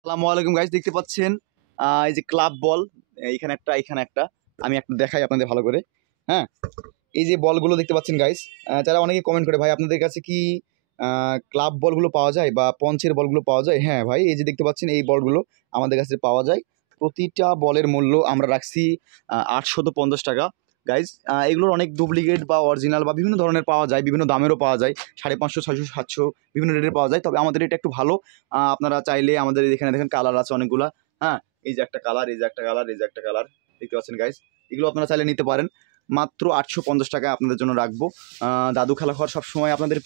আসসালামু আলাইকুম গাইস, দেখতে পাচ্ছেন এই যে ক্লাব বল, এখানে একটা আমি একটা দেখাই আপনাদের ভালো করে। হ্যাঁ, এই যে বলগুলো দেখতে পাচ্ছেন গাইস, যারা অনেকে কমেন্ট করে ভাই আপনাদের কাছে কি ক্লাব বলগুলো পাওয়া যায় বা পঞ্চের বলগুলো পাওয়া যায়? হ্যাঁ ভাই, এই যে দেখতে পাচ্ছেন এই বলগুলো আমাদের কাছে পাওয়া যায়। প্রতিটা বলের মূল্য আমরা রাখছি 850 টাকা। গাইজ, এগুলোর অনেক ডুপ্লিকেট বা অরিজিনাল বা বিভিন্ন ধরনের পাওয়া যায়, বিভিন্ন দামেরও পাওয়া যায়, 550, 600, 700 বিভিন্ন রেটের পাওয়া যায়। তবে আমাদের এটা একটু ভালো। আপনারা চাইলে আমাদের এখানে দেখেন কালার আছে অনেকগুলা। হ্যাঁ, এই যে একটা কালার, এই যে একটা কালার, এই যে একটা কালার দেখতে পাচ্ছেন গাইজ, এগুলো আপনারা চাইলে নিতে পারেন। মাত্র 850 টাকা আপনাদের জন্য রাখবো। দাদু খালা ঘর সবসময় আপনাদের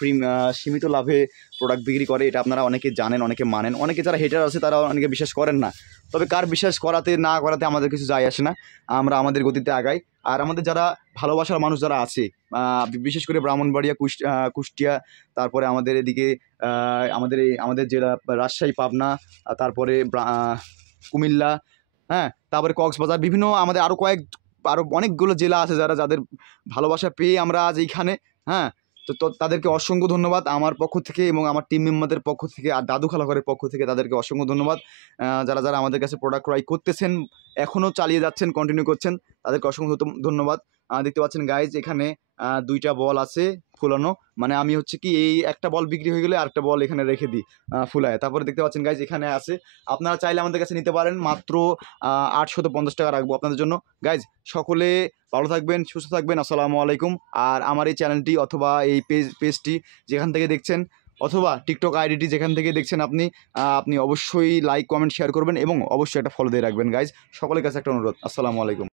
সীমিত লাভে প্রোডাক্ট বিক্রি করে, এটা আপনারা অনেকে জানেন, অনেকে মানেন। অনেকে যারা হেটার আছে তারা অনেকে বিশ্বাস করেন না, তবে কার বিশ্বাস করাতে না করাতে আমাদের কিছু যায় আসে না। আমরা আমাদের গতিতে আগাই। আর আমাদের যারা ভালোবাসার মানুষ যারা আছে, বিশেষ করে ব্রাহ্মণবাড়িয়া, কুষ্টিয়া, তারপরে আমাদের এদিকে আমাদের জেলা রাজশাহী, পাবনা, তারপরে কুমিল্লা, হ্যাঁ, তারপরে কক্সবাজার, বিভিন্ন আমাদের আরও অনেকগুলো জেলা আছে যাদের ভালোবাসা পেয়ে আমরা আজ এইখানে। হ্যাঁ, তো তাদেরকে অসংখ্য ধন্যবাদ আমার পক্ষ থেকে এবং আমার টিম মেম্বারদের পক্ষ থেকে আর দাদু খালাঘরের পক্ষ থেকে তাদেরকে অসংখ্য ধন্যবাদ। যারা আমাদের কাছে প্রোডাক্ট ক্রয় করতেছেন, এখনও চালিয়ে যাচ্ছেন, কন্টিনিউ করছেন, তাদেরকে অসংখ্য ধন্যবাদ। দেখতে পাচ্ছেন গাইজ, এখানে 2টা বল আছে ফুলানো। মানে আমি হচ্ছে কি এই একটা বল বিক্রি হয়ে গেলে আরেকটা বল এখানে রেখে দিই ফুলায়। তারপরে দেখতে পাচ্ছেন গাইজ, এখানে আছে, আপনারা চাইলে আমাদের কাছে নিতে পারেন। মাত্র 850 টাকা রাখবো আপনাদের জন্য। গাইজ, সকলে ভালো থাকবেন, সুস্থ থাকবেন। আসসালামু আলাইকুম। আর আমার এই চ্যানেলটি অথবা এই পেজটি যেখান থেকে দেখছেন, অথবা টিকটক আইডিটি যেখান থেকে দেখছেন, আপনি অবশ্যই লাইক, কমেন্ট, শেয়ার করবেন এবং অবশ্যই একটা ফলো দিয়ে রাখবেন। গাইজ, সকলের কাছে একটা অনুরোধ। আসসালামু আলাইকুম।